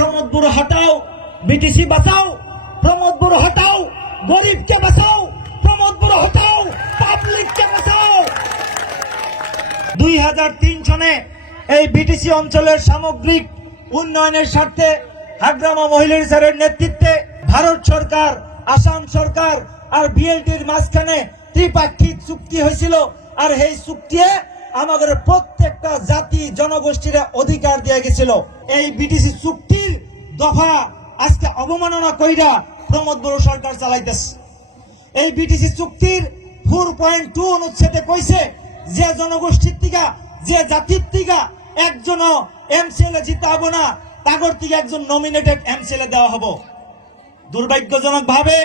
প্রমোদ বড়ো হটাও, বিটিসি বাঁচাও, প্রমোদ বড়ো হটাও, গরিবকে বাঁচাও, প্রমোদ বড়ো হটাও, পাবলিককে বাঁচাও। 2003 সনে এই বিটিসি অঞ্চলের সামগ্রিক উন্নয়নের স্বার্থে হাগ্রামা মহিলা রিসার্চের নেতৃত্বে ভারত সরকার, আসাম সরকার আর বিএলটির মাঝখানে ত্রিপাক্ষিক চুক্তি হয়েছিল। আর এই চুক্তিতে আমাদের প্রত্যেকটা জাতি জনগোষ্ঠীর অধিকার দেওয়া গেছিল। এই বিটিসি চুক্তির দফা আজকে অবমাননা কইরা প্রমোদ বড়ো সরকার চালাইতেছে। এই বিটিসি চুক্তির 4.2 অনুচ্ছেদে কইছে যে জনগোষ্ঠীর থেকে, যে জাতির থেকে একজন এমসিএলএ জিতে হবো না, তাগর থেকে একজন নমিনেটেড এমসিএলএ দেওয়া হবো। দুর্ভাগ্যজনক ভাবে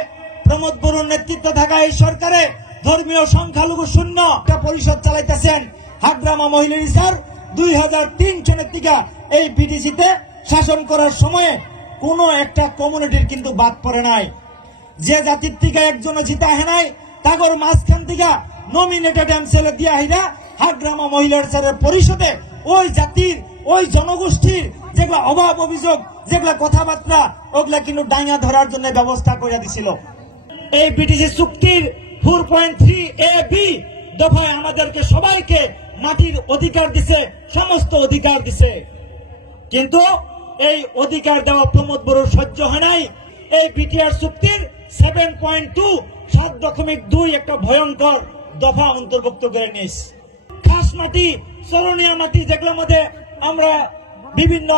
প্রমোদ বড়োর নেতৃত্ব থাকা এই সরকারে ধর্মীয় সংখ্যালঘু শূন্য একটা পরিষদ চালাইতেছেন। হাগ্রামা মহিলা রিসার্চ 2003 সনের থেকে এই বিটিসিতে শাসন করার সময়ে কোন একটা কমিউনিটির কিন্তু বাদ পড়ে নাই। যে জাতির থেকে একজন জিতা হয় নাই, তাগর মাঝখান থেকে নমিনেটেড এমসিএলএ দিয়া হইরা হাগ্রামা মহিলা রিসার্চের পরিষদে ওই জাতির, ওই জনগোষ্ঠীর যেগুলা অভাব অভিযোগ, যেগুলা কথাবার্তা, ওগুলা কিন্তু ডাইয়া ধরার জন্য ব্যবস্থা করে দিছিল। এই বিটিসি চুক্তির 4.3A-B দফায় আমাদেরকে সবাইকে মাটির অধিকার দিছে, সমস্ত অধিকার দিছে। কিন্তু এই অধিকার দেওয়া প্রমোদ বড়োর সহ্য হয় নাই। এই বিটিআর চুক্তির 7.2 7.2 একটা ভয়ঙ্কর দফা অন্তর্ভুক্ত করে নিয়েছে। খাস মাটি, চরণীয় মাটি, যেগুলোর মধ্যে আমরা বিভিন্ন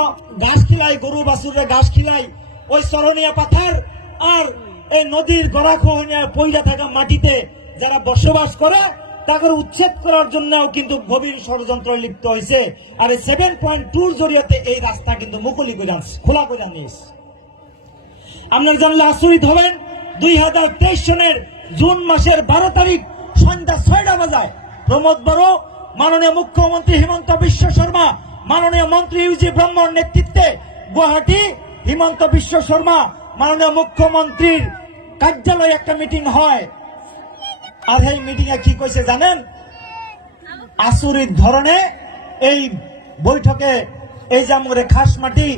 ঘাস খিলাই, গরু বাছুরে ঘাস খিলাই, ওই চরণীয় পাথর আর এই নদীর গড়াখহনীয় পইরা থাকা মাটিতে যারা বসবাস করে তাদের উচ্ছেদ করার জন্যও কিন্তু গভীর ষড়যন্ত্র লিপ্ত হয়েছে। আর এই 7.2 জরিয়াতে এই রাস্তা কিন্তু মুকলি করে আনছে, খোলা করে আনিয়েছে। আপনারা জানলে আচরিত হবেন, 2023 সনের জুন মাসের 12 তারিখ সন্ধ্যা 6টা বাজায় প্রমোদ বড়ো, মাননীয় মুখ্যমন্ত্রী হিমন্ত বিশ্ব শর্মা, মাননীয় মন্ত্রী ইউজি ব্রহ্মর নেতৃত্বে গুয়াহাটি, হিমন্ত বিশ্ব শর্মা মাননীয় মুখ্যমন্ত্রীর কার্যালয়ে একটা মিটিং হয়। আর এই মিটিং এ কি কইছে জানেন? আচরিত ধরনের এই বৈঠকে এই যে আমাদের খাস মাটি,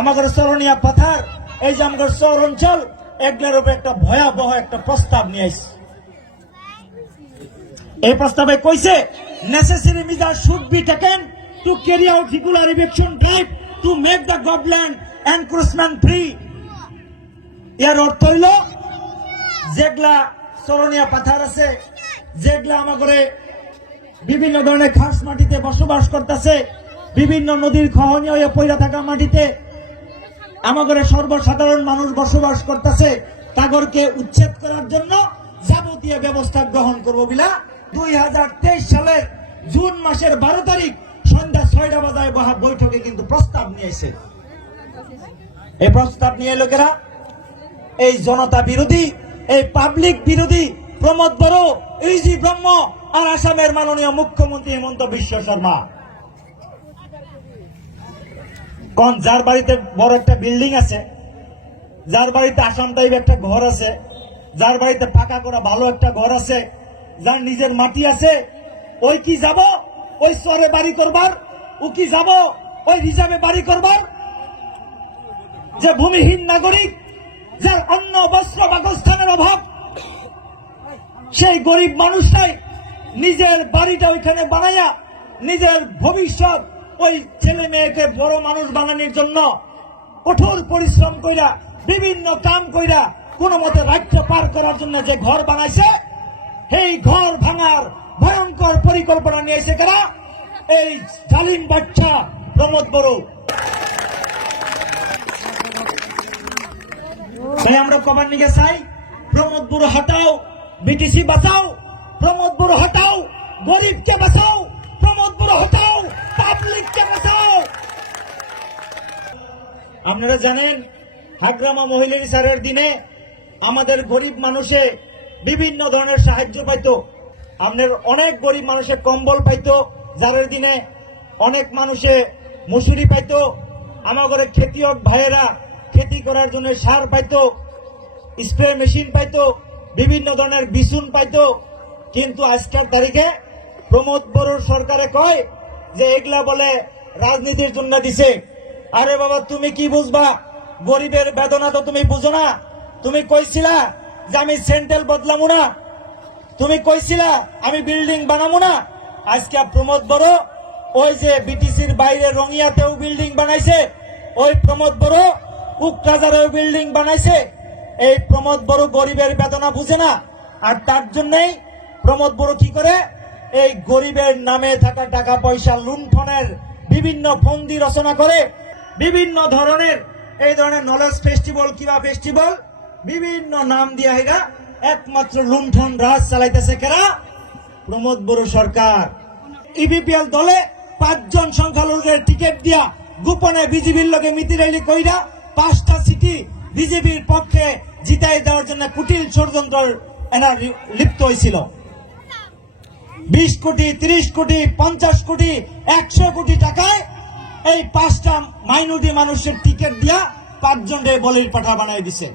আমাদের চরণীয় পাথর, এই যে আমাদের চর অঞ্চল, এগুলোর উপরে একটা ভয়াবহ একটা প্রস্তাব নিয়ে আসছে। এই প্রস্তাবে কইছে necessary measures should be taken to carry out regular eviction drive to make the government encroachment free. এর অর্থ হইল যেগুলা চরণীয় পাথর আছে, যেগুলা আমাদের বিভিন্ন ধরনের খাস মাটিতে বসবাস করতেছে, বিভিন্ন নদীর খহনীয় হয়ে পইরা থাকা মাটিতে আমাদের সর্বসাধারণ মানুষ বসবাস করতেছে, তাদেরকে উচ্ছেদ করার জন্য যাবতীয় ব্যবস্থা গ্রহণ করবো বিলা 2023 সালের জুন মাসের 12 তারিখ সন্ধ্যা 6টা বাজায় বৈঠকে কিন্তু প্রস্তাব নিয়েছে। এই প্রস্তাব নিয়ে লোকেরা এই জনতা বিরোধী, এই পাবলিক বিরোধী প্রমোদ বড়ো, ইউজি ব্রহ্ম আর আসামের মাননীয় মুখ্যমন্ত্রী হিমন্ত বিশ্ব শর্মা কোন যার বাড়িতে বড় একটা বিল্ডিং আছে, যার বাড়িতে আসাম টাইপ একটা ঘর আছে, যার বাড়িতে পাকা করা ভালো একটা ঘর আছে, যার নিজের মাটি আছে, ওই কি যাব ওই চরে বাড়ি করবার? ও কি যাব ওই রিজার্ভে বাড়ি করবার? যে ভূমিহীন নাগরিক, যার অন্ন বস্ত্র বাসস্থানের অভাব, সেই গরিব মানুষটাই নিজের বাড়িটা ওইখানে বানাইয়া নিজের ভবিষ্যৎ ওই ছেলে মেয়েকে বড় মানুষ বানানোর জন্য কঠোর পরিশ্রম কইরা, বিভিন্ন কাম কইরা কোন মতে রাজ্য পার করার জন্য যে ঘর বানাইছে, এই ঘর ভাঙার ভয়ঙ্কর পরিকল্পনা নিয়েছে কারা? এই জালিম বাচ্চা প্রমোদ বড়ো। তাই আমরা কবার নিয়ে চাই, প্রমোদ বড়ো হটাও, বিটিসি বাঁচাও, প্রমোদ বড়ো হটাও, গরিবকে বাঁচাও, প্রমোদ বড়ো হটাও, পাবলিককে বাঁচাও। আপনারা জানেন হাগ্রামা মহিলা রিসার্চের দিনে আমাদের গরিব মানুষে বিভিন্ন ধরনের সাহায্য পাইতো। আপনার অনেক গরিব মানুষে কম্বল পাইতো, যারের দিনে অনেক মানুষে মুসুরি পাইতো, আমাদের খেতিয়ক ভাইয়েরা খেতি করার জন্য সার পাইতো, স্প্রে মেশিন পাইতো, বিভিন্ন ধরনের বিছুন পাইতো। কিন্তু আজকের তারিখে প্রমোদ বড়োর সরকারে কয় যে এগুলা বলে রাজনীতির জন্য দিছে, আরে বাবা তুমি কি বুঝবা, গরিবের বেদনা তো তুমি বুঝো না। তুমি কইছিলা যে আমি সেন্ট্রাল বদলামু না, তুমি কইছিলা আমি বিল্ডিং বানাবো না। আজকে প্রমোদ বড় ওই যে বিটিসির বাইরে রঙিয়াতেও বিল্ডিং বানাইছে, ওই প্রমোদ বড় কুকরাজারেও বিল্ডিং বানাইছে। এই প্রমোদ বড় গরিবের বেদনা বুঝে না, আর তার জন্যই প্রমোদ বড় কি করে, এই গরিবের নামে থাকা টাকা পয়সা লুণ্ঠনের বিভিন্ন ফন্দি রচনা করে, বিভিন্ন ধরনের এই ধরনের নলেজ ফেস্টিভ্যাল কিবা ফেস্টিভ্যাল বিভিন্ন নাম দিয়া হেগা একমাত্র লুণ্ঠন রাজ চালাইতেছে কেরা? প্রমোদ বড় সরকার। ইবিপিএল দলে 5 জন সংখ্যালঘুদের টিকিট দিয়া গোপনে বিজেপির লগে মিতিরাইলি কইরা 5টা সিটি বিজেপির পক্ষে জিতাই দেওয়ার জন্য কুটিল ষড়যন্ত্র এরা লিপ্ত হয়েছিল। 20 কোটি, 30 কোটি, 50 কোটি, 100 কোটি টাকায় এই 5টা মাইনরিটি মানুষের টিকিট দিয়া 5 জনকে বলির পাঠা বানাই দিছে।